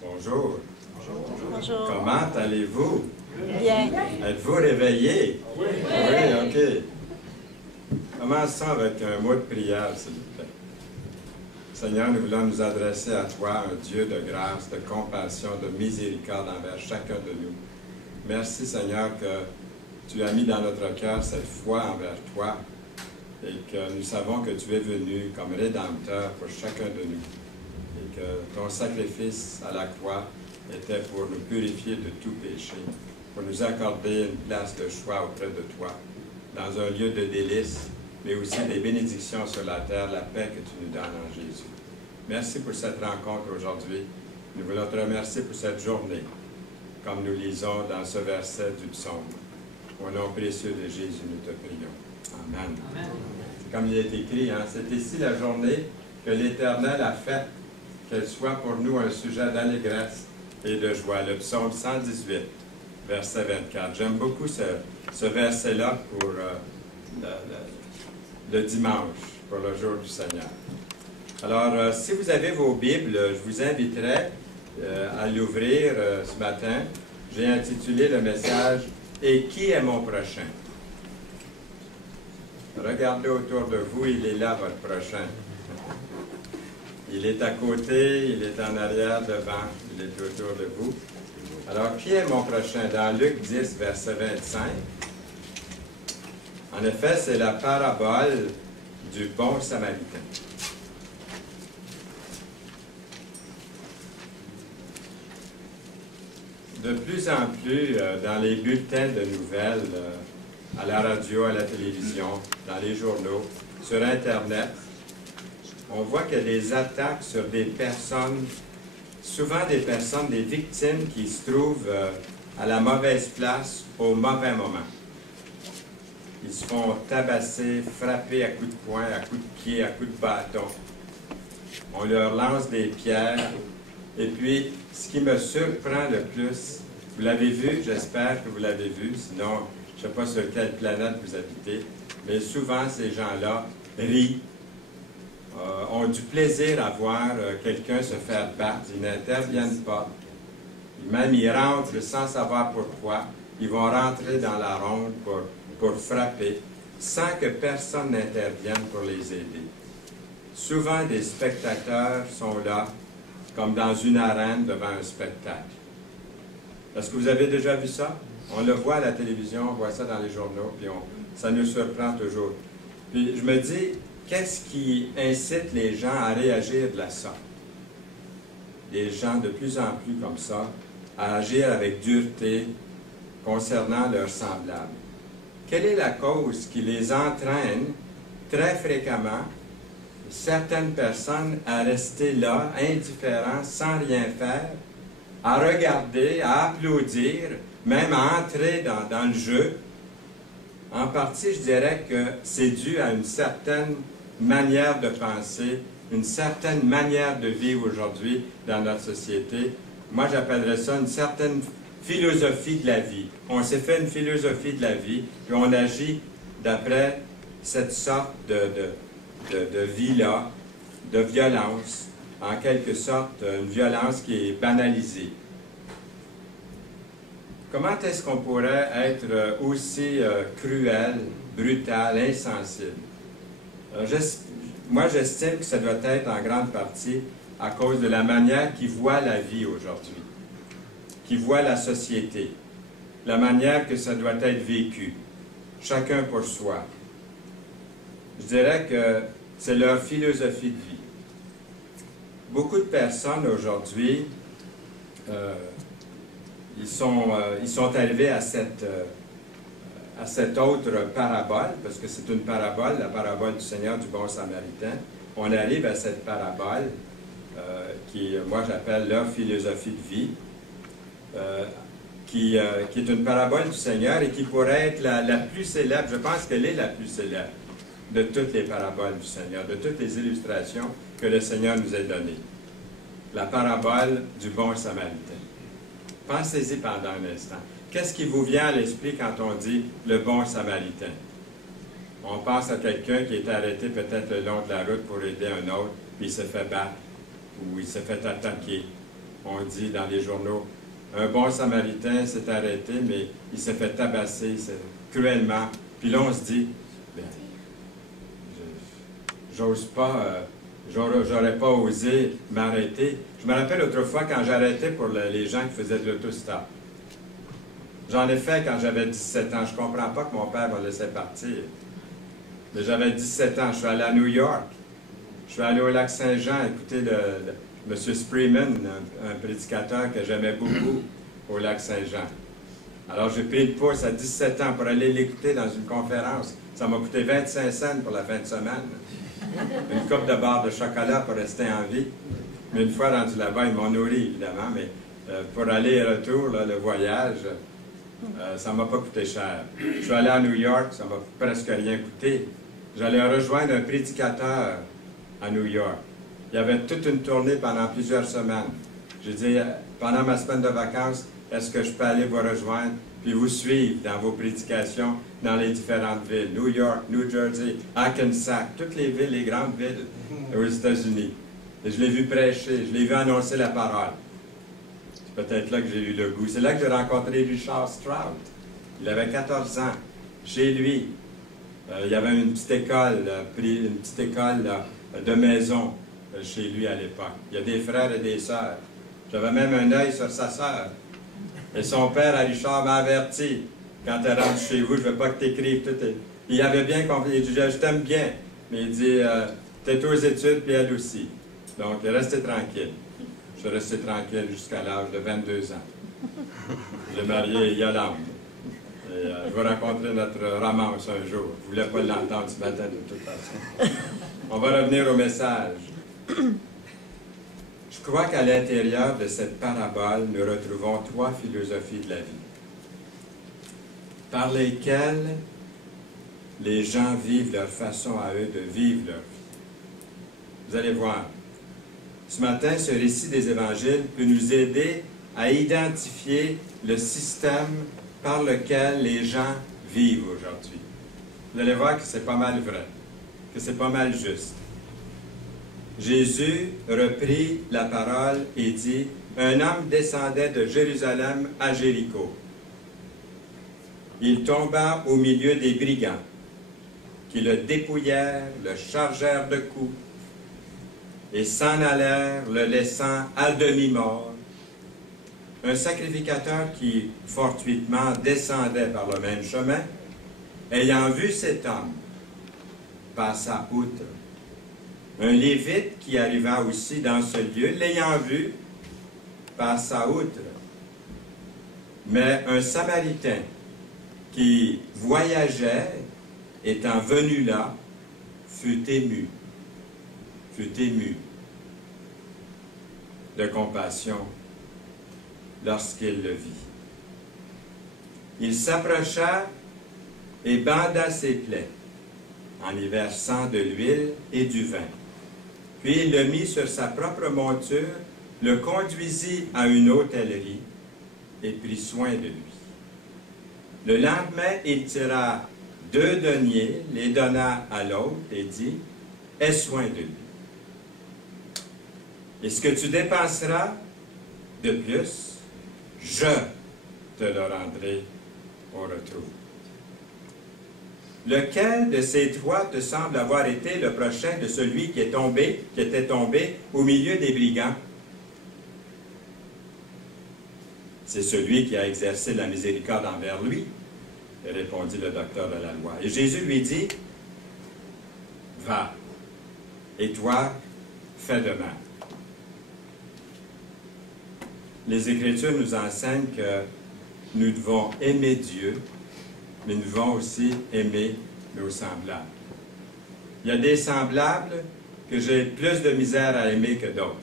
Bonjour. Bonjour. Comment allez-vous? Bien. Êtes-vous réveillés? Oui. Oui, OK. Commençons avec un mot de prière, s'il vous plaît. Seigneur, nous voulons nous adresser à toi, un Dieu de grâce, de compassion, de miséricorde envers chacun de nous. Merci, Seigneur, que tu as mis dans notre cœur cette foi envers toi et que nous savons que tu es venu comme Rédempteur pour chacun de nous et que ton sacrifice à la croix était pour nous purifier de tout péché, pour nous accorder une place de choix auprès de toi, dans un lieu de délices, mais aussi des bénédictions sur la terre, la paix que tu nous donnes en Jésus. Merci pour cette rencontre aujourd'hui. Nous voulons te remercier pour cette journée, comme nous lisons dans ce verset du psaume. Au nom précieux de Jésus, nous te prions. Amen. Amen. Comme il est écrit, hein, c'est ici la journée que l'Éternel a faite, qu'elle soit pour nous un sujet d'allégresse et de joie. Le psaume 118, verset 24. J'aime beaucoup ce verset-là pour le dimanche, pour le jour du Seigneur. Alors, si vous avez vos Bibles, je vous inviterai à l'ouvrir ce matin. J'ai intitulé le message « Et qui est mon prochain? » Regardez autour de vous, il est là, votre prochain. Il est à côté, il est en arrière, devant, il est autour de vous. Alors, qui est mon prochain? Dans Luc 10, verset 25, en effet, c'est la parabole du bon Samaritain. De plus en plus, dans les bulletins de nouvelles, à la radio, à la télévision, dans les journaux, sur Internet, on voit qu'il y a des attaques sur des personnes, souvent des personnes, des victimes qui se trouvent à la mauvaise place au mauvais moment. Ils se font tabasser, frapper à coups de poing, à coups de pied, à coups de bâton. On leur lance des pierres. Et puis, ce qui me surprend le plus, vous l'avez vu, j'espère que vous l'avez vu, sinon, je ne sais pas sur quelle planète vous habitez, mais souvent, ces gens-là rient, ont du plaisir à voir quelqu'un se faire battre, ils n'interviennent pas. Même ils rentrent sans savoir pourquoi, ils vont rentrer dans la ronde pour frapper, sans que personne n'intervienne pour les aider. Souvent, des spectateurs sont là, comme dans une arène devant un spectacle. Est-ce que vous avez déjà vu ça? On le voit à la télévision, on voit ça dans les journaux, puis ça nous surprend toujours. Puis je me dis, qu'est-ce qui incite les gens à réagir de la sorte? Des gens de plus en plus comme ça, à agir avec dureté concernant leurs semblables. Quelle est la cause qui les entraîne très fréquemment, certaines personnes, à rester là, indifférents, sans rien faire, à regarder, à applaudir, même à entrer dans le jeu? En partie, je dirais que c'est dû à une certaine manière de penser, une certaine manière de vivre aujourd'hui dans notre société. Moi, j'appellerais ça une certaine philosophie de la vie. On s'est fait une philosophie de la vie, puis on agit d'après cette sorte de vie-là, de violence, en quelque sorte, une violence qui est banalisée. Comment est-ce qu'on pourrait être aussi cruel, brutal, insensible? Moi, j'estime que ça doit être en grande partie à cause de la manière qu'ils voient la vie aujourd'hui, qu'ils voient la société, la manière que ça doit être vécu, chacun pour soi. Je dirais que c'est leur philosophie de vie. Beaucoup de personnes aujourd'hui, ils sont arrivés à cette autre parabole, parce que c'est une parabole, la parabole du Seigneur du bon Samaritain. On arrive à cette parabole qui, moi, j'appelle leur philosophie de vie, qui est une parabole du Seigneur et qui pourrait être la plus célèbre, je pense qu'elle est la plus célèbre de toutes les paraboles du Seigneur, de toutes les illustrations que le Seigneur nous a données. La parabole du bon Samaritain. Pensez-y pendant un instant. Qu'est-ce qui vous vient à l'esprit quand on dit le bon Samaritain? On pense à quelqu'un qui est arrêté peut-être le long de la route pour aider un autre, puis il se fait battre, ou il se fait attaquer. on dit dans les journaux, un bon Samaritain s'est arrêté, mais il s'est fait tabasser cruellement. Puis là, on se dit, ben, j'ose pas, j'aurais pas osé m'arrêter. Je me rappelle autrefois quand j'arrêtais pour les gens qui faisaient de l'autostop. J'en ai fait quand j'avais 17 ans. Je comprends pas que mon père me laissait partir. Mais j'avais 17 ans. Je suis allé à New York. Je suis allé au lac Saint-Jean écouter M. Spreeman, un prédicateur que j'aimais beaucoup au lac Saint-Jean. Alors j'ai pris le pouce à 17 ans pour aller l'écouter dans une conférence. Ça m'a coûté 25 cents pour la fin de semaine. Une coupe de barre de chocolat pour rester en vie. Mais une fois rendu là-bas, ils m'ont nourri, évidemment. Mais pour aller et retour, là, le voyage, ça ne m'a pas coûté cher. Je suis allé à New York, ça ne m'a presque rien coûté. J'allais rejoindre un prédicateur à New York. Il y avait toute une tournée pendant plusieurs semaines. J'ai dit, pendant ma semaine de vacances, est-ce que je peux aller vous rejoindre puis vous suivre dans vos prédications dans les différentes villes, New York, New Jersey, Hackensack, toutes les villes, les grandes villes aux États-Unis. Et je l'ai vu prêcher, je l'ai vu annoncer la parole. C'est peut-être là que j'ai eu le goût. C'est là que j'ai rencontré Richard Stroud. Il avait 14 ans. Chez lui, il y avait une petite école, de maison chez lui à l'époque. Il y a des frères et des sœurs. J'avais même un œil sur sa sœur. Et son père, à Richard, m'a averti. Quand tu rentres chez vous, je ne veux pas que tu écrives tout. Il avait bien compris. Il dit, je t'aime bien. Mais il dit, t'es aux études, puis elle aussi. Donc, restez tranquille. Je suis resté tranquille jusqu'à l'âge de 22 ans. J'ai marié Yolande. Et, je vais raconter notre romance un jour. Je ne voulais pas l'entendre ce matin de toute façon. On va revenir au message. Je crois qu'à l'intérieur de cette parabole, nous retrouvons trois philosophies de la vie, par lesquelles les gens vivent leur façon à eux de vivre leur vie. Vous allez voir, ce matin, ce récit des évangiles peut nous aider à identifier le système par lequel les gens vivent aujourd'hui. Vous allez voir que c'est pas mal vrai, que c'est pas mal juste. Jésus reprit la parole et dit, « Un homme descendait de Jérusalem à Jéricho. Il tomba au milieu des brigands, qui le dépouillèrent, le chargèrent de coups, et s'en allèrent, le laissant à demi-mort. Un sacrificateur qui, fortuitement, descendait par le même chemin, ayant vu cet homme, passa outre. Un Lévite qui arriva aussi dans ce lieu, l'ayant vu, passa outre. Mais un Samaritain qui voyageait, étant venu là, fut ému de compassion lorsqu'il le vit. Il s'approcha et banda ses plaies en y versant de l'huile et du vin. Puis il le mit sur sa propre monture, le conduisit à une hôtellerie et prit soin de lui. Le lendemain, il tira 2 deniers, les donna à l'autre et dit, « Aie soin de lui. Et ce que tu dépenseras de plus, je te le rendrai au retour. » Lequel de ces trois te semble avoir été le prochain de celui qui était tombé au milieu des brigands? C'est celui qui a exercé la miséricorde envers lui, répondit le docteur de la loi. Et Jésus lui dit, va, et toi, fais de même. Les Écritures nous enseignent que nous devons aimer Dieu, mais nous devons aussi aimer nos semblables. Il y a des semblables que j'ai plus de misère à aimer que d'autres.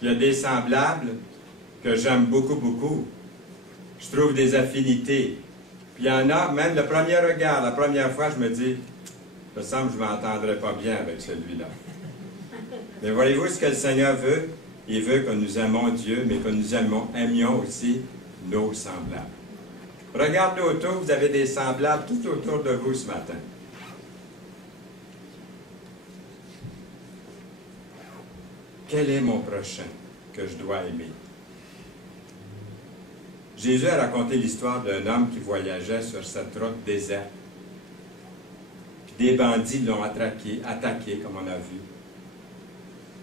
Il y a des semblables que j'aime beaucoup, beaucoup. Je trouve des affinités. Puis il y en a, même le premier regard, la première fois, je me dis, il me semble que je ne m'entendrai pas bien avec celui-là. Mais voyez-vous ce que le Seigneur veut? Il veut que nous aimons Dieu, mais que nous aimions aussi nos semblables. Regardez autour, vous avez des semblables tout autour de vous ce matin. Quel est mon prochain? que je dois aimer. Jésus a raconté l'histoire d'un homme qui voyageait sur cette route déserte. Puis des bandits l'ont attaqué, comme on a vu.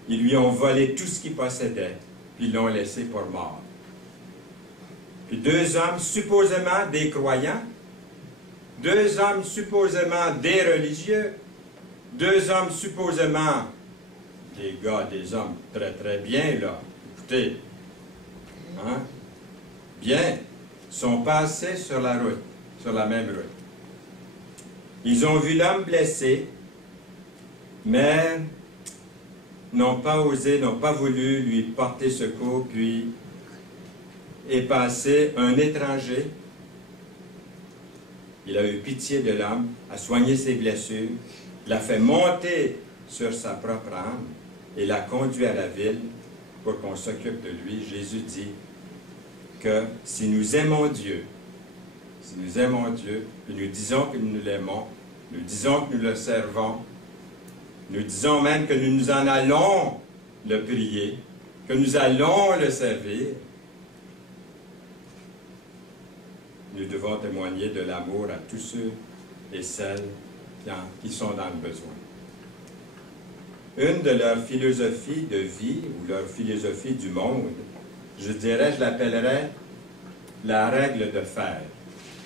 Ils lui ont volé tout ce qu'il possédait, puis ils l'ont laissé pour mort. Puis deux hommes supposément des croyants, deux hommes supposément des religieux, deux hommes supposément des hommes très très bien, là. Écoutez, hein? Bien, sont passés sur la route, sur la même route. Ils ont vu l'homme blessé, mais n'ont pas osé, n'ont pas voulu lui porter secours, puis est passé un étranger. Il a eu pitié de l'homme, a soigné ses blessures, l'a fait monter sur sa propre âme et l'a conduit à la ville pour qu'on s'occupe de lui. Jésus dit que si nous aimons Dieu, et nous disons que nous l'aimons, nous disons que nous le servons, nous disons même que nous en allons le prier, que nous allons le servir, nous devons témoigner de l'amour à tous ceux et celles qui sont dans le besoin. Une de leurs philosophies de vie, ou leur philosophie du monde, je l'appellerais la règle de fer.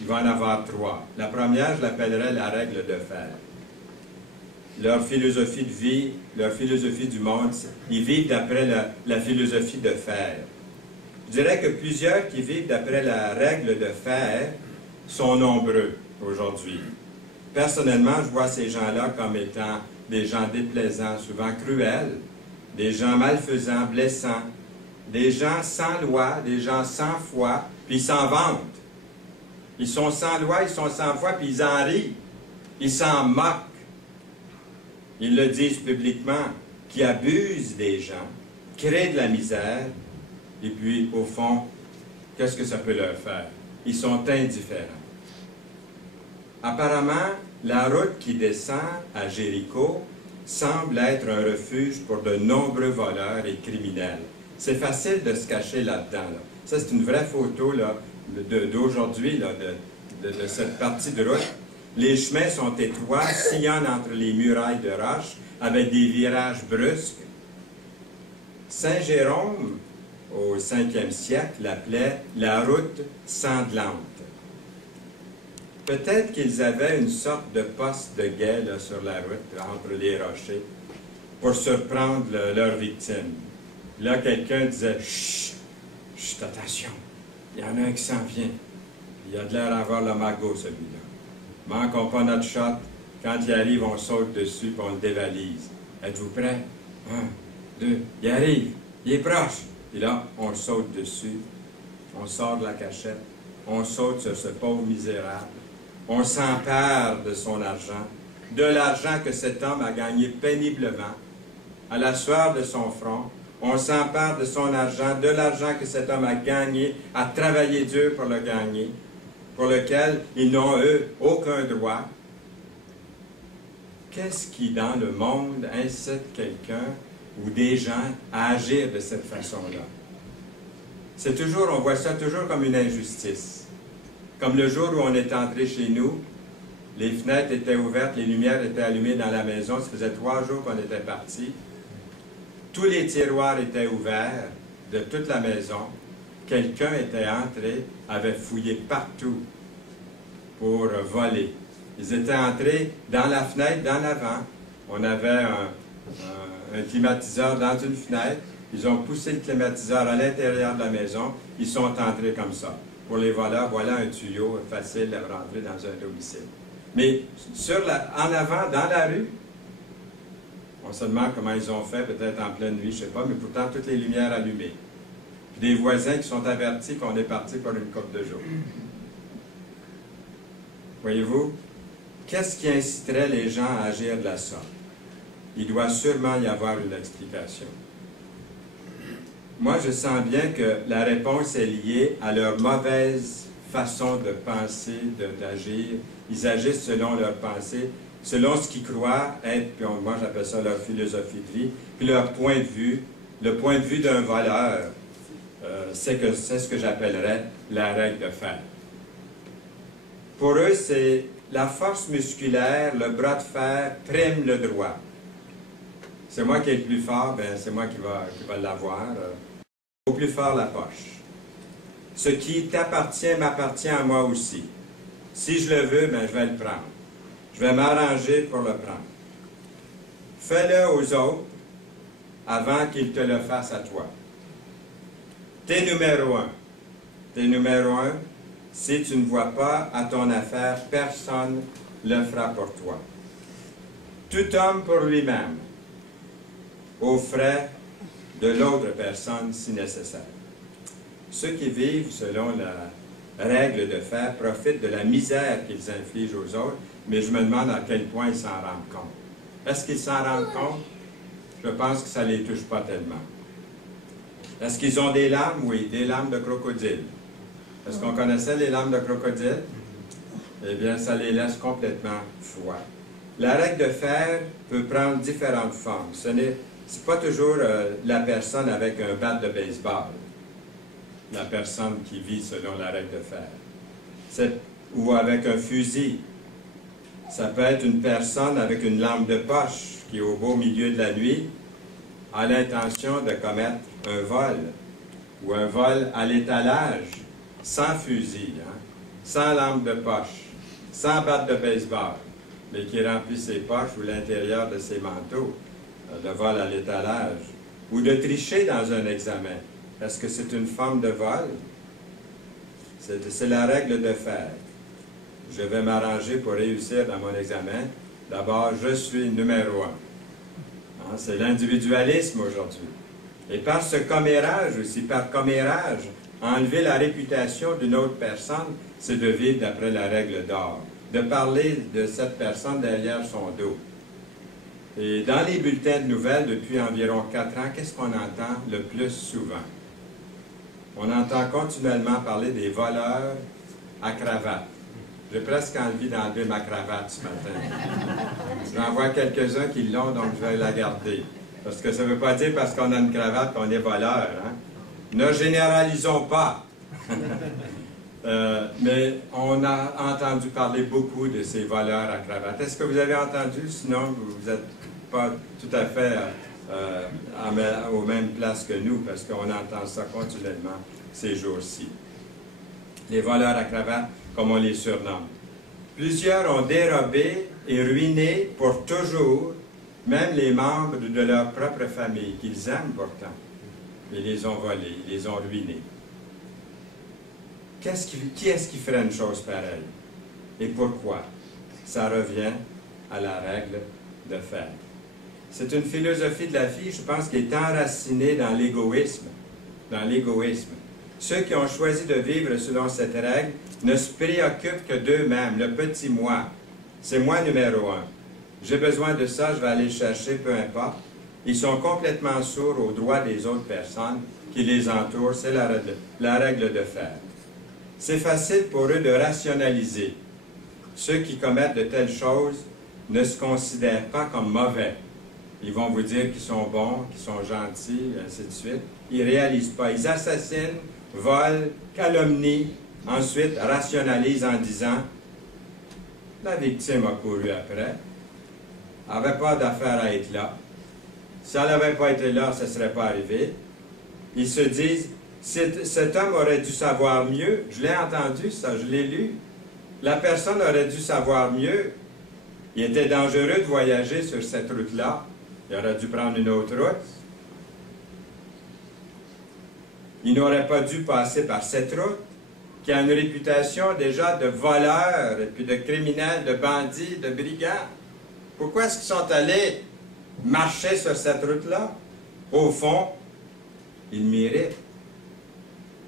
Il va en avoir trois. La première, je l'appellerais la règle de fer. Leur philosophie de vie, leur philosophie du monde, ils vivent d'après la philosophie de fer. Je dirais que plusieurs qui vivent d'après la règle de fer sont nombreux aujourd'hui. Personnellement, je vois ces gens-là comme étant des gens déplaisants, souvent cruels, des gens malfaisants, blessants, des gens sans loi, des gens sans foi, puis ils s'en vantent. Ils sont sans loi, ils sont sans foi, puis ils en rient. Ils s'en moquent. Ils le disent publiquement, qui abusent des gens, créent de la misère, et puis, au fond, qu'est-ce que ça peut leur faire? Ils sont indifférents. Apparemment, la route qui descend à Jéricho semble être un refuge pour de nombreux voleurs et criminels. C'est facile de se cacher là-dedans. Là. Ça, c'est une vraie photo d'aujourd'hui, de cette partie de route. Les chemins sont étroits, sillonnent entre les murailles de roche, avec des virages brusques. Saint Jérôme, au 5e siècle, l'appelait la route sanglante. Peut-être qu'ils avaient une sorte de poste de guet là, sur la route, entre les rochers, pour surprendre leurs victimes. Là, quelqu'un disait « Chut, chut, attention, il y en a un qui s'en vient. Il a de l'air d'avoir le magot, celui-là. Manquons pas notre shot. Quand il arrive, on saute dessus et on le dévalise. Êtes-vous prêts? 1, 2, il arrive, il est proche. » Et là, on le saute dessus, on sort de la cachette, on saute sur ce pauvre misérable, on s'empare de son argent, de l'argent que cet homme a gagné péniblement, à la sueur de son front, on s'empare de son argent, de l'argent que cet homme a gagné, a travaillé dur pour le gagner, pour lequel ils n'ont, eux, aucun droit. Qu'est-ce qui, dans le monde, incite quelqu'un ou des gens à agir de cette façon-là? C'est toujours, on voit ça toujours comme une injustice. Comme le jour où on est entré chez nous, les fenêtres étaient ouvertes, les lumières étaient allumées dans la maison, ça faisait 3 jours qu'on était partis. Tous les tiroirs étaient ouverts de toute la maison. Quelqu'un était entré, avait fouillé partout pour voler. Ils étaient entrés dans la fenêtre, dans l'avant. On avait un climatiseur dans une fenêtre. Ils ont poussé le climatiseur à l'intérieur de la maison. Ils sont entrés comme ça. Pour les voleurs, voilà un tuyau facile à rentrer dans un domicile. Mais en avant, dans la rue, on se demande comment ils ont fait, peut-être en pleine nuit, je ne sais pas, mais pourtant toutes les lumières allumées. Puis des voisins qui sont avertis qu'on est parti pour une couple de jours. Voyez-vous, qu'est-ce qui inciterait les gens à agir de la sorte? Il doit sûrement y avoir une explication. Moi, je sens bien que la réponse est liée à leur mauvaise façon de penser, d'agir. Ils agissent selon leur pensée, selon ce qu'ils croient être, puis moi j'appelle ça leur philosophie de vie, puis leur point de vue, le point de vue d'un voleur, c'est ce que j'appellerais la règle de fer. Pour eux, c'est la force musculaire, le bras de fer prime le droit. C'est moi qui est le plus fort, ben c'est moi qui va l'avoir. Au plus fort la poche. Ce qui t'appartient m'appartient à moi aussi. Si je le veux, ben je vais le prendre. Je vais m'arranger pour le prendre. Fais-le aux autres avant qu'ils te le fassent à toi. T'es numéro un. T'es numéro un. Si tu ne vois pas à ton affaire, personne ne le fera pour toi. Tout homme pour lui-même, aux frais de l'autre personne si nécessaire. Ceux qui vivent selon la règle de fer profitent de la misère qu'ils infligent aux autres, mais je me demande à quel point ils s'en rendent compte. Est-ce qu'ils s'en rendent compte? Je pense que ça ne les touche pas tellement. Est-ce qu'ils ont des larmes? Oui, des larmes de crocodile. Est-ce qu'on connaissait les larmes de crocodile? Eh bien, ça les laisse complètement froids. La règle de fer peut prendre différentes formes. Ce n'est pas toujours la personne avec un bat de baseball, la personne qui vit selon la règle de fer. Ou avec un fusil. Ça peut être une personne avec une lampe de poche qui, au beau milieu de la nuit, a l'intention de commettre un vol, ou un vol à l'étalage, sans fusil, sans lampe de poche, sans batte de baseball, mais qui remplit ses poches ou l'intérieur de ses manteaux, de vol à l'étalage, ou de tricher dans un examen. Est-ce que c'est une forme de vol? C'est la règle de fer. Je vais m'arranger pour réussir dans mon examen. D'abord, je suis numéro un. C'est l'individualisme aujourd'hui. Et par ce commérage aussi, par commérage, enlever la réputation d'une autre personne, c'est de vivre d'après la règle d'or, de parler de cette personne derrière son dos. Et dans les bulletins de nouvelles, depuis environ 4 ans, qu'est-ce qu'on entend le plus souvent? On entend continuellement parler des voleurs à cravate. J'ai presque envie d'enlever ma cravate ce matin. J'en vois quelques-uns qui l'ont, donc je vais la garder. Parce que ça ne veut pas dire parce qu'on a une cravate qu'on est voleur. Ne généralisons pas. Mais on a entendu parler beaucoup de ces voleurs à cravate. Est-ce que vous avez entendu? Sinon, vous n'êtes pas tout à fait aux mêmes places que nous, parce qu'on entend ça continuellement ces jours-ci. Les voleurs à cravate, comme on les surnomme. Plusieurs ont dérobé et ruiné pour toujours, même les membres de leur propre famille, qu'ils aiment pourtant. Ils les ont volés, ils les ont ruinés. Qui est-ce qui ferait une chose pareille? Et pourquoi? Ça revient à la règle de fer. C'est une philosophie de la vie, je pense, qui est enracinée dans l'égoïsme. Dans l'égoïsme. Ceux qui ont choisi de vivre selon cette règle ne se préoccupent que d'eux-mêmes, le petit moi. C'est moi numéro un. J'ai besoin de ça, je vais aller le chercher, peu importe. Ils sont complètement sourds aux droits des autres personnes qui les entourent. C'est la règle de fer. C'est facile pour eux de rationaliser. Ceux qui commettent de telles choses ne se considèrent pas comme mauvais. Ils vont vous dire qu'ils sont bons, qu'ils sont gentils, ainsi de suite. Ils ne réalisent pas. Ils assassinent, volent, calomnient, ensuite rationalisent en disant « La victime a couru après. Elle n'avait pas d'affaire à être là. Si elle n'avait pas été là, ça ne serait pas arrivé. » Ils se disent « Cet homme aurait dû savoir mieux. » Je l'ai entendu, ça, je l'ai lu. La personne aurait dû savoir mieux. Il était dangereux de voyager sur cette route-là. Il aurait dû prendre une autre route. Il n'aurait pas dû passer par cette route, qui a une réputation déjà de voleur, et puis de criminel, de bandit, de brigand. Pourquoi est-ce qu'ils sont allés marcher sur cette route-là? Au fond, ils méritent.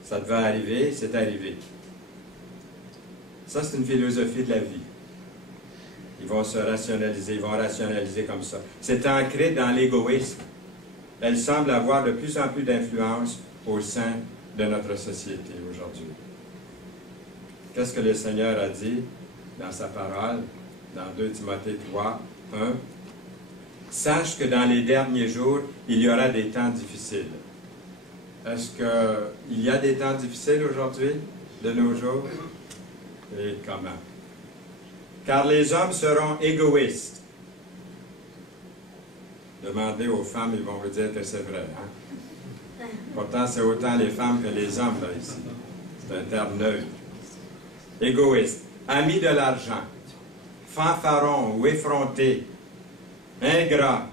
Ça devait arriver, c'est arrivé. Ça, c'est une philosophie de la vie. Ils vont se rationaliser, ils vont rationaliser comme ça. C'est ancré dans l'égoïsme. Elle semble avoir de plus en plus d'influence au sein de notre société aujourd'hui. Qu'est-ce que le Seigneur a dit dans sa parole, dans 2 Timothée 3, 1? sache que dans les derniers jours, il y aura des temps difficiles. Est-ce qu'il y a des temps difficiles aujourd'hui, de nos jours? Et comment? Car les hommes seront égoïstes. Demandez aux femmes, ils vont vous dire que c'est vrai. Hein? Pourtant, c'est autant les femmes que les hommes, là, ici. C'est un terme neutre. Égoïste. Amis de l'argent. Fanfarons ou effrontés. Ingrats,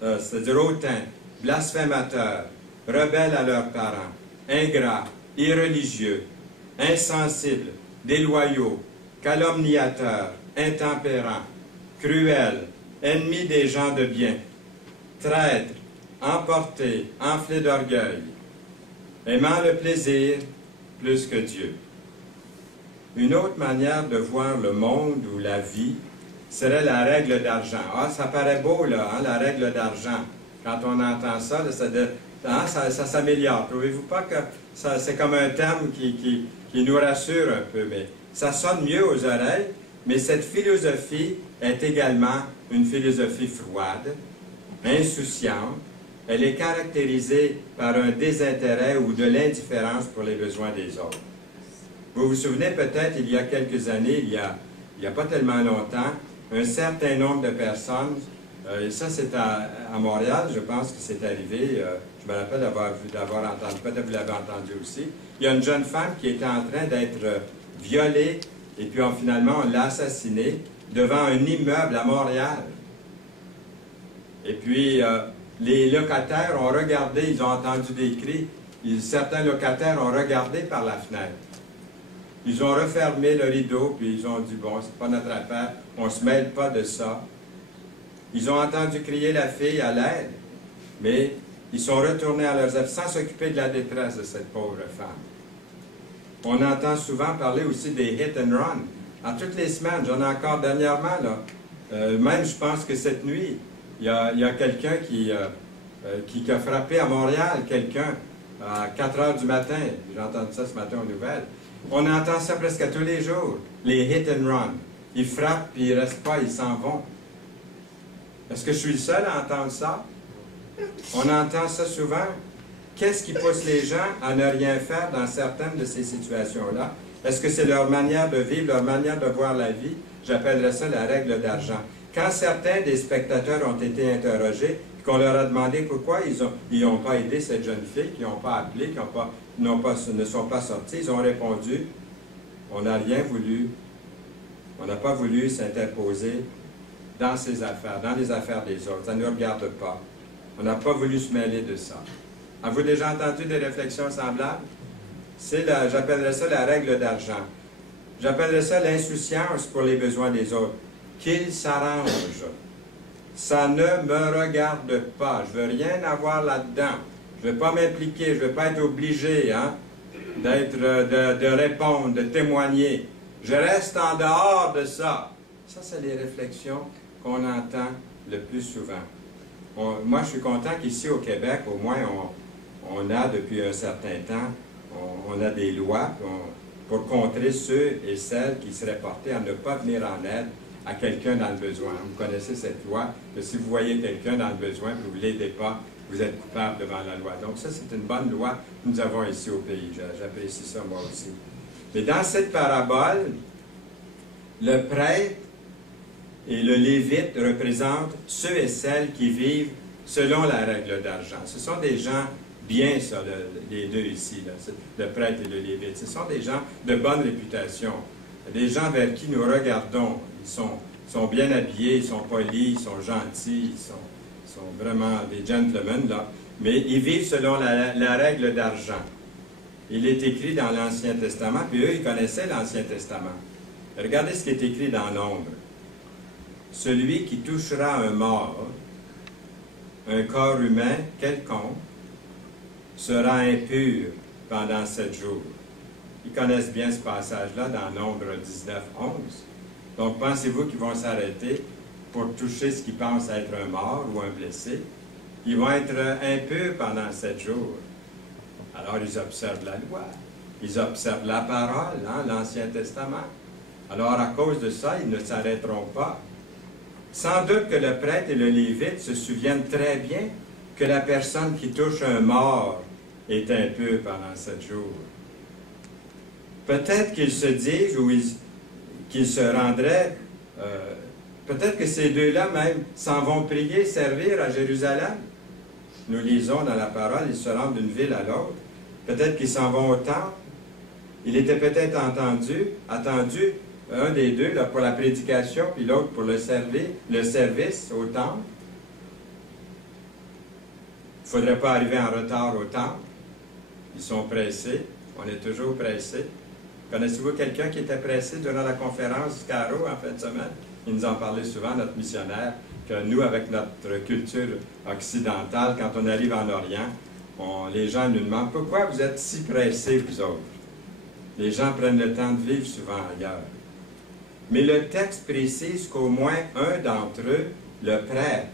c'est-à-dire hautains. Blasphémateurs. Rebelles à leurs parents. Ingrats. Irreligieux. Insensibles. Déloyaux. Calomniateurs. Intempérants. Cruels. Ennemis des gens de bien. Traîtres. Emportés. Enflés d'orgueil. Aimant le plaisir plus que Dieu. Une autre manière de voir le monde ou la vie serait la règle d'argent. Ah, ça paraît beau, là, hein, la règle d'argent. Quand on entend ça, là, ça s'améliore. Trouvez-vous pas que c'est comme un terme qui nous rassure un peu, mais ça sonne mieux aux oreilles, mais cette philosophie est également une philosophie froide, insouciante. Elle est caractérisée par un désintérêt ou de l'indifférence pour les besoins des autres. Vous vous souvenez peut-être, il y a quelques années, il y a pas tellement longtemps, un certain nombre de personnes, et ça c'est à Montréal, je pense que c'est arrivé, je me rappelle d'avoir entendu, peut-être vous l'avez entendu aussi, il y a une jeune femme qui était en train d'être violée, et puis finalement on l'a assassinée devant un immeuble à Montréal. Et puis les locataires ont regardé, ils ont entendu des cris, certains locataires ont regardé par la fenêtre. Ils ont refermé le rideau, puis ils ont dit, bon, c'est pas notre affaire, on ne se mêle pas de ça. Ils ont entendu crier la fille à l'aide, mais ils sont retournés à leurs affaires sans s'occuper de la détresse de cette pauvre femme. On entend souvent parler aussi des hit and run. En toutes les semaines, j'en ai encore dernièrement, là, même je pense que cette nuit, il y a quelqu'un qui a frappé à Montréal, quelqu'un, à 4 heures du matin. J'ai entendu ça ce matin aux nouvelles. On entend ça presque tous les jours, les hit and run. Ils frappent, puis ils ne restent pas, ils s'en vont. Est-ce que je suis le seul à entendre ça? On entend ça souvent. Qu'est-ce qui pousse les gens à ne rien faire dans certaines de ces situations-là? Est-ce que c'est leur manière de vivre, leur manière de voir la vie? J'appellerais ça la règle d'argent. Quand certains des spectateurs ont été interrogés, qu'on leur a demandé pourquoi ils n'ont pas aidé cette jeune fille, qu'ils n'ont pas appelé, qui ne sont pas sortis, ils ont répondu, on n'a rien voulu, on n'a pas voulu s'interposer dans ses affaires, dans les affaires des autres, ça ne nous regarde pas. On n'a pas voulu se mêler de ça. Avez-vous déjà entendu des réflexions semblables? J'appellerais ça la règle d'argent. J'appellerais ça l'insouciance pour les besoins des autres. Qu'ils s'arrangent. Ça ne me regarde pas. Je ne veux rien avoir là-dedans. Je ne veux pas m'impliquer. Je ne veux pas être obligé de répondre, de témoigner. Je reste en dehors de ça. Ça, c'est les réflexions qu'on entend le plus souvent. Moi, je suis content qu'ici au Québec, au moins, on a depuis un certain temps, on a des lois pour contrer ceux et celles qui seraient portés à ne pas venir en aide à quelqu'un dans le besoin. Vous connaissez cette loi, que si vous voyez quelqu'un dans le besoin et que vous ne l'aidez pas, vous êtes coupable devant la loi. Donc ça, c'est une bonne loi que nous avons ici au pays. J'apprécie ça moi aussi. Mais dans cette parabole, le prêtre et le lévite représentent ceux et celles qui vivent selon la règle d'argent. Ce sont des gens bien, ça, les deux ici, là, le prêtre et le lévite. Ce sont des gens de bonne réputation, des gens vers qui nous regardons. Ils sont bien habillés, ils sont polis, ils sont gentils, ils sont vraiment des gentlemen, là. Mais ils vivent selon la règle d'argent. Il est écrit dans l'Ancien Testament, puis eux, ils connaissaient l'Ancien Testament. Regardez ce qui est écrit dans Nombre. Celui qui touchera un mort, un corps humain quelconque, sera impur pendant 7 jours. Ils connaissent bien ce passage-là dans Nombre 19, 11. Donc, pensez-vous qu'ils vont s'arrêter pour toucher ce qu'ils pensent être un mort ou un blessé? Ils vont être impurs pendant 7 jours. Alors, ils observent la loi. Ils observent la parole, hein, l'Ancien Testament. Alors, à cause de ça, ils ne s'arrêteront pas. Sans doute que le prêtre et le lévite se souviennent très bien que la personne qui touche un mort est impure pendant 7 jours. Peut-être qu'ils se disent ou qu'ils se rendraient, peut-être que ces deux-là même s'en vont prier, servir à Jérusalem. Nous lisons dans la parole, ils se rendent d'une ville à l'autre. Peut-être qu'ils s'en vont au temple. Il était peut-être attendu, un des deux là, pour la prédication, puis l'autre pour le service au temple. Il ne faudrait pas arriver en retard au temple. Ils sont pressés. On est toujours pressés. Connaissez-vous quelqu'un qui était pressé durant la conférence du Carreau en fin de semaine? Il nous en parlait souvent, notre missionnaire, que nous, avec notre culture occidentale, quand on arrive en Orient, les gens nous demandent « Pourquoi vous êtes si pressés, vous autres? » Les gens prennent le temps de vivre souvent ailleurs. Mais le texte précise qu'au moins un d'entre eux, le prêtre,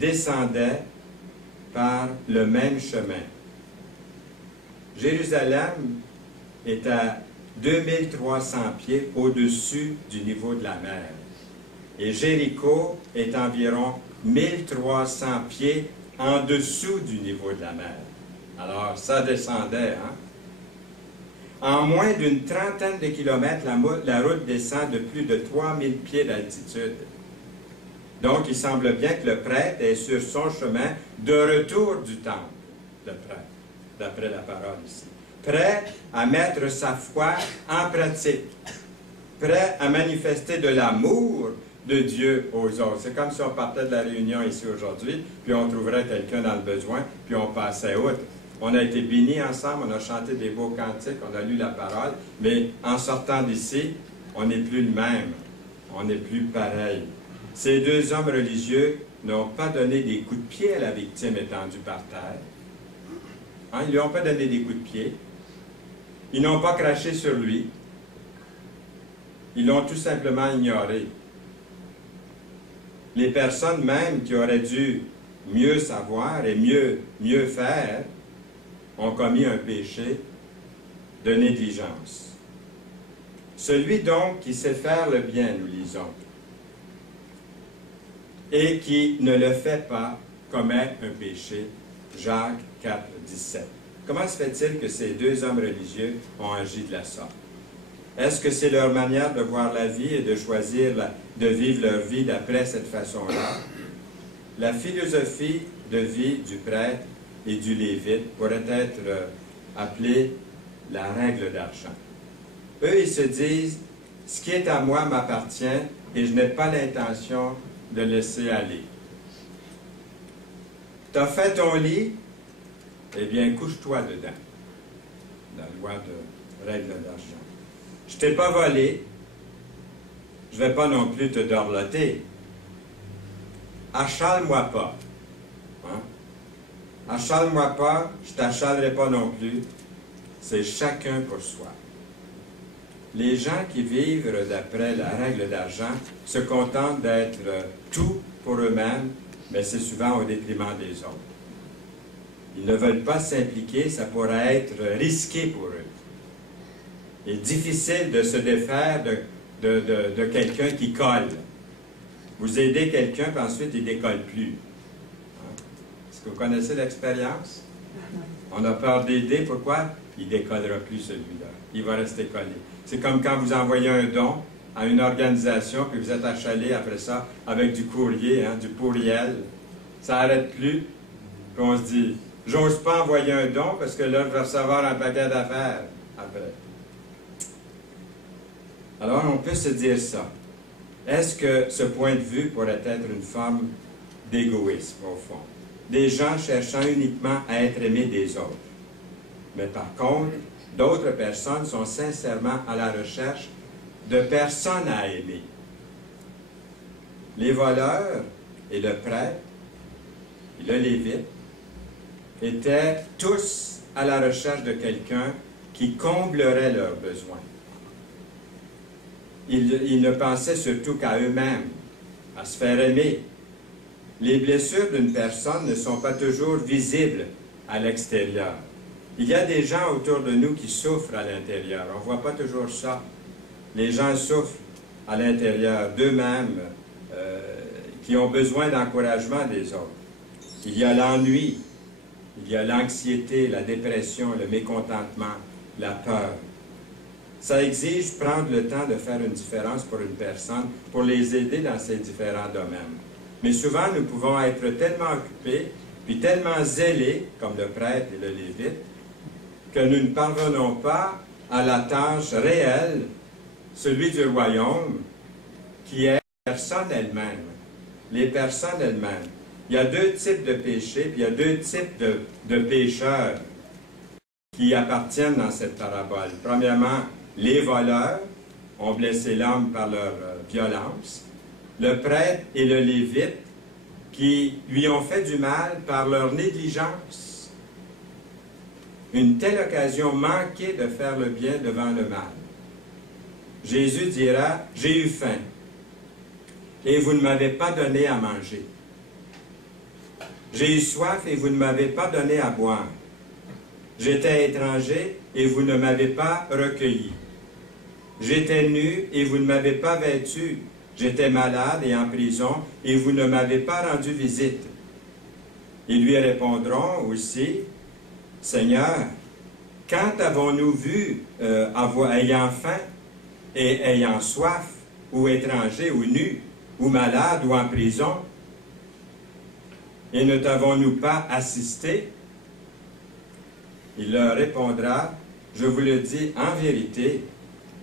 descendait par le même chemin. Jérusalem est à 2300 pieds au-dessus du niveau de la mer. Et Jéricho est environ 1300 pieds en dessous du niveau de la mer. Alors, ça descendait, hein? En moins d'une trentaine de kilomètres, la route descend de plus de 3000 pieds d'altitude. Donc, il semble bien que le prêtre est sur son chemin de retour du temple, le prêtre, d'après la parole ici. Prêt à mettre sa foi en pratique, prêt à manifester de l'amour de Dieu aux autres. C'est comme si on partait de la réunion ici aujourd'hui, puis on trouverait quelqu'un dans le besoin, puis on passait outre. On a été bénis ensemble, on a chanté des beaux cantiques, on a lu la parole, mais en sortant d'ici, on n'est plus le même, on n'est plus pareil. Ces deux hommes religieux n'ont pas donné des coups de pied à la victime étendue par terre. Hein, ils ne lui ont pas donné des coups de pied. Ils n'ont pas craché sur lui. Ils l'ont tout simplement ignoré. Les personnes même qui auraient dû mieux savoir et mieux faire ont commis un péché de négligence. Celui donc qui sait faire le bien, nous lisons, et qui ne le fait pas commet un péché. Jacques 4, 17. Comment se fait-il que ces deux hommes religieux ont agi de la sorte? Est-ce que c'est leur manière de voir la vie et de choisir de vivre leur vie d'après cette façon-là? La philosophie de vie du prêtre et du lévite pourrait être appelée la règle d'argent. Eux, ils se disent, ce qui est à moi m'appartient et je n'ai pas l'intention de laisser aller. Tu as fait ton lit, eh bien, couche-toi dedans. La loi de règle d'argent. Je ne t'ai pas volé, je ne vais pas non plus te dorloter. Achale-moi pas. Hein? Achale-moi pas, je ne t'achalerai pas non plus. C'est chacun pour soi. Les gens qui vivent d'après la règle d'argent se contentent d'être tout pour eux-mêmes, mais c'est souvent au détriment des autres. Ils ne veulent pas s'impliquer, ça pourrait être risqué pour eux. Il est difficile de se défaire de quelqu'un qui colle. Vous aidez quelqu'un, puis ensuite il ne décolle plus. Hein? Est-ce que vous connaissez l'expérience? On a peur d'aider, pourquoi? Il ne décollera plus celui-là. Il va rester collé. C'est comme quand vous envoyez un don à une organisation, puis vous êtes achalé après ça avec du courrier, hein, du pourriel. Ça n'arrête plus. Puis on se dit, j'ose pas envoyer un don parce que là, je vais recevoir un paquet d'affaires après. Alors, on peut se dire ça. Est-ce que ce point de vue pourrait être une forme d'égoïsme, au fond? Des gens cherchant uniquement à être aimés des autres. Mais par contre, d'autres personnes sont sincèrement à la recherche de personnes à aimer. Les voleurs et le prêtre et le lévite étaient tous à la recherche de quelqu'un qui comblerait leurs besoins. Ils ne pensaient surtout qu'à eux-mêmes, à se faire aimer. Les blessures d'une personne ne sont pas toujours visibles à l'extérieur. Il y a des gens autour de nous qui souffrent à l'intérieur. On ne voit pas toujours ça. Les gens souffrent à l'intérieur d'eux-mêmes, qui ont besoin d'encouragement des autres. Il y a l'ennui, il y a l'anxiété, la dépression, le mécontentement, la peur. Ça exige prendre le temps de faire une différence pour une personne, pour les aider dans ces différents domaines. Mais souvent, nous pouvons être tellement occupés, puis tellement zélés, comme le prêtre et le lévite, que nous ne parvenons pas à la tâche réelle, celui du royaume, qui est la personne elle-même, les personnes elles-mêmes. Il y a deux types de péchés, puis il y a deux types de pécheurs qui appartiennent dans cette parabole. Premièrement, les voleurs ont blessé l'homme par leur violence. Le prêtre et le lévite qui lui ont fait du mal par leur négligence. Une telle occasion manquée de faire le bien devant le mal. Jésus dira, « J'ai eu faim, et vous ne m'avez pas donné à manger. J'ai eu soif, et vous ne m'avez pas donné à boire. J'étais étranger, et vous ne m'avez pas recueilli. J'étais nu, et vous ne m'avez pas vêtu. J'étais malade et en prison, et vous ne m'avez pas rendu visite. » Ils lui répondront aussi, « Seigneur, quand avons-nous vu ayant faim et ayant soif, ou étranger, ou nu, ou malade, ou en prison, et ne t'avons-nous pas assisté? » Il leur répondra, « Je vous le dis en vérité,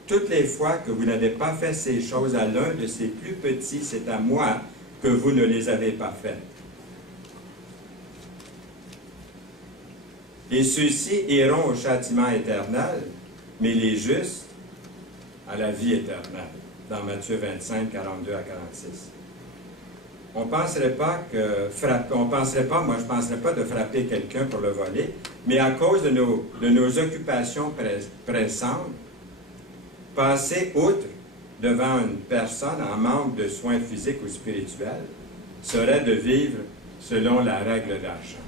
toutes les fois que vous n'avez pas fait ces choses à l'un de ces plus petits, c'est à moi que vous ne les avez pas faites. Et ceux-ci iront au châtiment éternel, mais les justes à la vie éternelle. » Dans Matthieu 25, 42 à 46. On ne penserait pas moi je ne penserais pas de frapper quelqu'un pour le voler, mais à cause de nos occupations pressantes, passer outre devant une personne en manque de soins physiques ou spirituels serait de vivre selon la règle d'argent.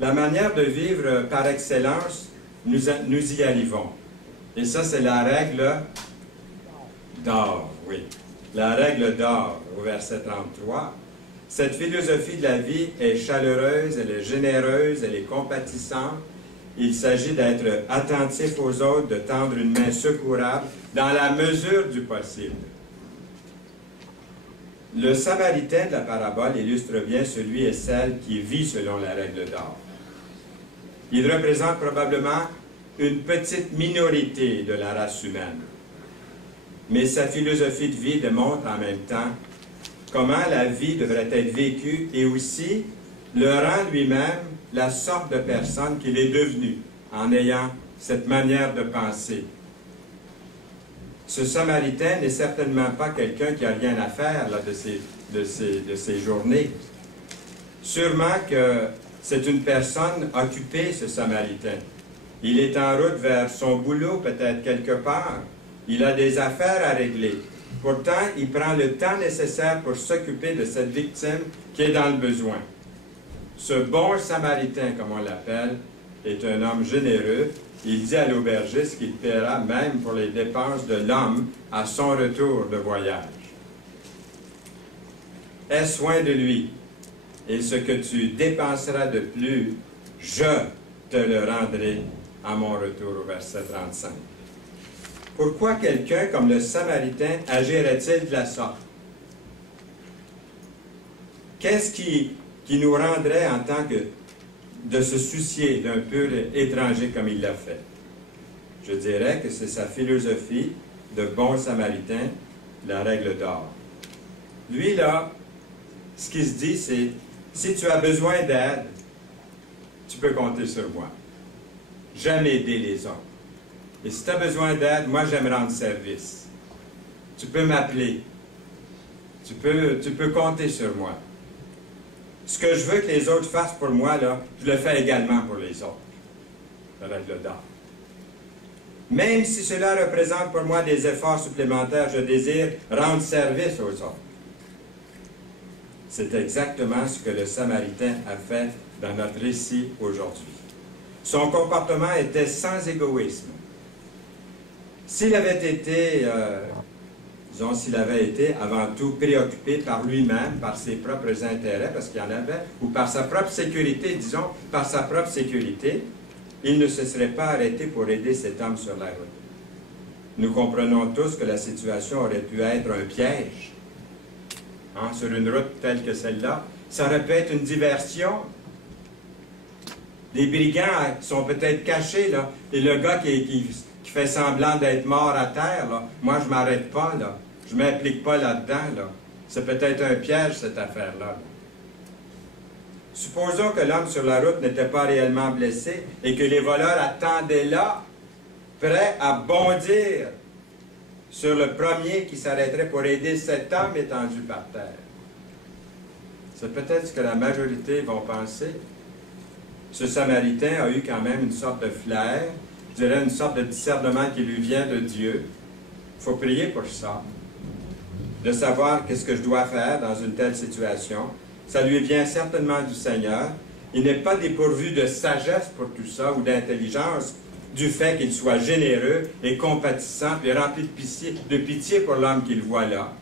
La manière de vivre par excellence, nous y arrivons. Et ça, c'est la règle d'or, oui. La règle d'or, au verset 33. Cette philosophie de la vie est chaleureuse, elle est généreuse, elle est compatissante. Il s'agit d'être attentif aux autres, de tendre une main secourable dans la mesure du possible. Le Samaritain de la parabole illustre bien celui et celle qui vit selon la règle d'or. Il représente probablement une petite minorité de la race humaine. Mais sa philosophie de vie démontre en même temps comment la vie devrait être vécue et aussi le rend lui-même la sorte de personne qu'il est devenu en ayant cette manière de penser. Ce Samaritain n'est certainement pas quelqu'un qui n'a rien à faire là, de ses journées. Sûrement que c'est une personne occupée, ce Samaritain. Il est en route vers son boulot, peut-être quelque part. Il a des affaires à régler. Pourtant, il prend le temps nécessaire pour s'occuper de cette victime qui est dans le besoin. Ce bon Samaritain, comme on l'appelle, est un homme généreux. Il dit à l'aubergiste qu'il paiera même pour les dépenses de l'homme à son retour de voyage. Aie soin de lui, et ce que tu dépenseras de plus, je te le rendrai à mon retour, au verset 35. Pourquoi quelqu'un comme le Samaritain agirait-il de la sorte? Qu'est-ce qui nous rendrait en tant que de se soucier d'un pur étranger comme il l'a fait? Je dirais que c'est sa philosophie de bon Samaritain, la règle d'or. Lui, là, ce qu'il se dit, c'est, si tu as besoin d'aide, tu peux compter sur moi. J'aime aider les autres. Et si tu as besoin d'aide, moi, j'aime rendre service. Tu peux m'appeler. Tu peux compter sur moi. Ce que je veux que les autres fassent pour moi, là, je le fais également pour les autres. La règle d'or. Même si cela représente pour moi des efforts supplémentaires, je désire rendre service aux autres. C'est exactement ce que le Samaritain a fait dans notre récit aujourd'hui. Son comportement était sans égoïsme. S'il avait été disons, s'il avait été avant tout préoccupé par lui-même, par ses propres intérêts, parce qu'il y en avait, ou par sa propre sécurité, disons, par sa propre sécurité, il ne se serait pas arrêté pour aider cet homme sur la route. Nous comprenons tous que la situation aurait pu être un piège. Hein, sur une route telle que celle-là, ça aurait pu être une diversion. Des brigands sont peut-être cachés, là, et le gars qui fait semblant d'être mort à terre, là, moi je ne m'arrête pas, là. Je ne m'implique pas là-dedans, là. C'est peut-être un piège, cette affaire-là. Là. Supposons que l'homme sur la route n'était pas réellement blessé et que les voleurs attendaient là, prêts à bondir sur le premier qui s'arrêterait pour aider cet homme étendu par terre. C'est peut-être ce que la majorité vont penser. Ce Samaritain a eu quand même une sorte de flair, je dirais une sorte de discernement qui lui vient de Dieu. Il faut prier pour ça. De savoir qu'est-ce que je dois faire dans une telle situation. Ça lui vient certainement du Seigneur. Il n'est pas dépourvu de sagesse pour tout ça ou d'intelligence du fait qu'il soit généreux et compatissant et rempli de pitié pour l'homme qu'il voit là.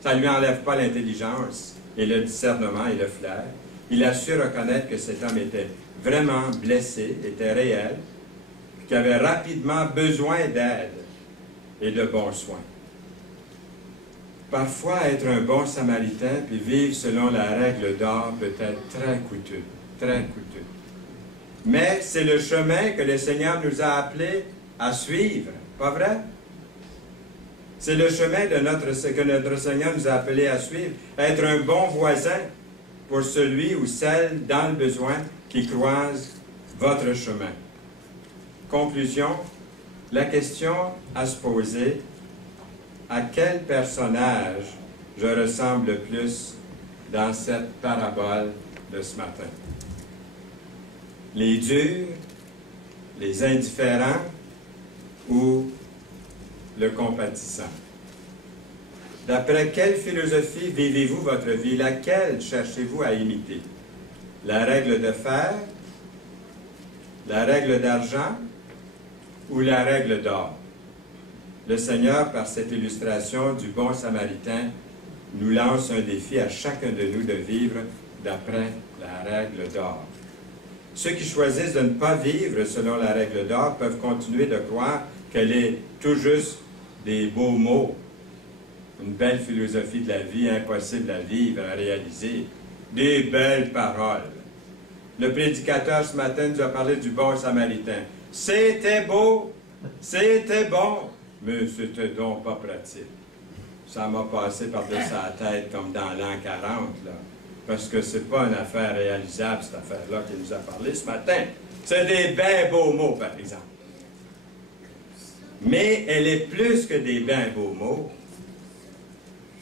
Ça ne lui enlève pas l'intelligence et le discernement et le flair. Il a su reconnaître que cet homme était vraiment blessé, était réel, qu'il avait rapidement besoin d'aide et de bons soins. Parfois, être un bon samaritain puis vivre selon la règle d'or peut être très coûteux, très coûteux. Mais c'est le chemin que le Seigneur nous a appelés à suivre, pas vrai? C'est le chemin que notre Seigneur nous a appelés à suivre, être un bon voisin pour celui ou celle dans le besoin qui croise votre chemin. Conclusion, la question à se poser: à quel personnage je ressemble le plus dans cette parabole de ce matin? Les durs, les indifférents ou le compatissant? D'après quelle philosophie vivez-vous votre vie? Laquelle cherchez-vous à imiter? La règle de fer, la règle d'argent ou la règle d'or? Le Seigneur, par cette illustration du bon Samaritain, nous lance un défi à chacun de nous de vivre d'après la règle d'or. Ceux qui choisissent de ne pas vivre selon la règle d'or peuvent continuer de croire qu'elle est tout juste des beaux mots, une belle philosophie de la vie, impossible à vivre, à réaliser, des belles paroles. Le prédicateur ce matin nous a parlé du bon Samaritain. C'était beau, c'était bon, mais c'était donc pas pratique. Ça m'a passé par-dessus la tête comme dans l'an 40, là. Parce que c'est pas une affaire réalisable, cette affaire-là qu'il nous a parlé ce matin. C'est des bien beaux mots, par exemple. Mais elle est plus que des bien beaux mots.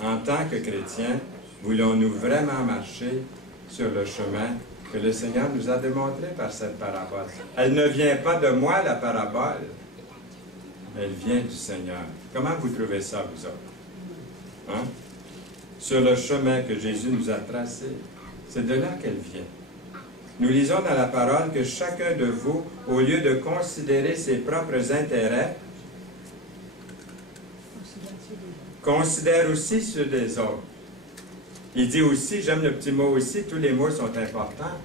En tant que chrétiens, voulons-nous vraiment marcher sur le chemin que le Seigneur nous a démontré par cette parabole? Elle ne vient pas de moi, la parabole. Elle vient du Seigneur. Comment vous trouvez ça, vous autres? Hein? Sur le chemin que Jésus nous a tracé, c'est de là qu'elle vient. Nous lisons dans la parole que chacun de vous, au lieu de considérer ses propres intérêts, considère aussi ceux des autres. Il dit aussi, j'aime le petit mot aussi, tous les mots sont importants,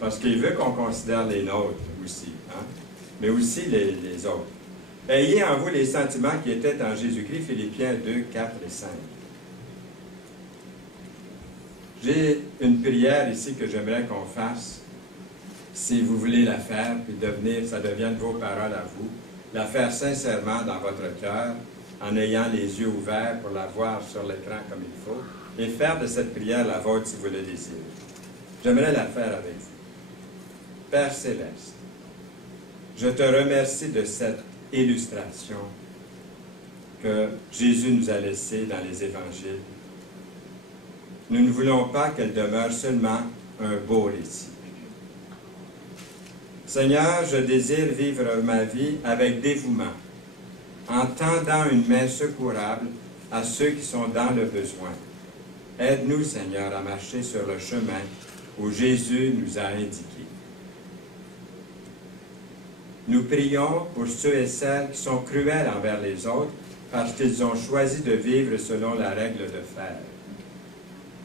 parce qu'il veut qu'on considère les nôtres aussi, hein? Mais aussi les autres. Ayez en vous les sentiments qui étaient en Jésus-Christ, Philippiens 2, 4 et 5. J'ai une prière ici que j'aimerais qu'on fasse, si vous voulez la faire, puis ça devienne vos paroles à vous, la faire sincèrement dans votre cœur, en ayant les yeux ouverts pour la voir sur l'écran comme il faut, et faire de cette prière la vôtre si vous le désirez. J'aimerais la faire avec vous. Père Céleste, je te remercie de cette illustration que Jésus nous a laissée dans les évangiles. Nous ne voulons pas qu'elle demeure seulement un beau récit. Seigneur, je désire vivre ma vie avec dévouement, en tendant une main secourable à ceux qui sont dans le besoin. Aide-nous, Seigneur, à marcher sur le chemin où Jésus nous a indiqué. Nous prions pour ceux et celles qui sont cruels envers les autres parce qu'ils ont choisi de vivre selon la règle de fer.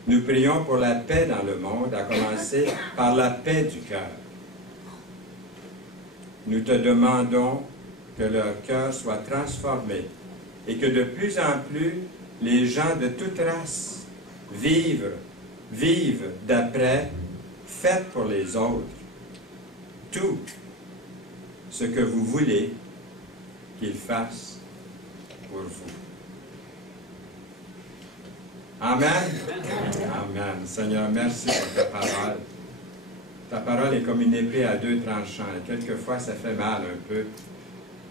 Nous prions pour la paix dans le monde, à commencer par la paix du cœur. Nous te demandons que leur cœur soit transformé et que de plus en plus, les gens de toute race vivent d'après, faites pour les autres, tout ce que vous voulez qu'ils fassent pour vous. Amen. Amen. Seigneur, merci pour ta parole. Ta parole est comme une épée à deux tranchants. Et quelquefois, ça fait mal un peu.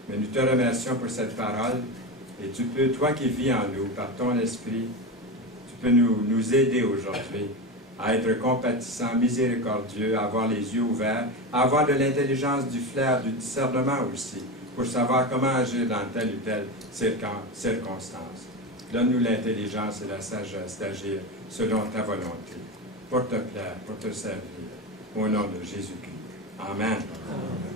Mais nous te remercions pour cette parole. Et tu peux, toi qui vis en nous, par ton esprit, tu peux nous aider aujourd'hui à être compatissants, miséricordieux, à avoir les yeux ouverts, à avoir de l'intelligence, du flair, du discernement aussi, pour savoir comment agir dans telle ou telle circonstance. Donne-nous l'intelligence et la sagesse d'agir selon ta volonté, pour te plaire, pour te servir, au nom de Jésus-Christ. Amen. Amen.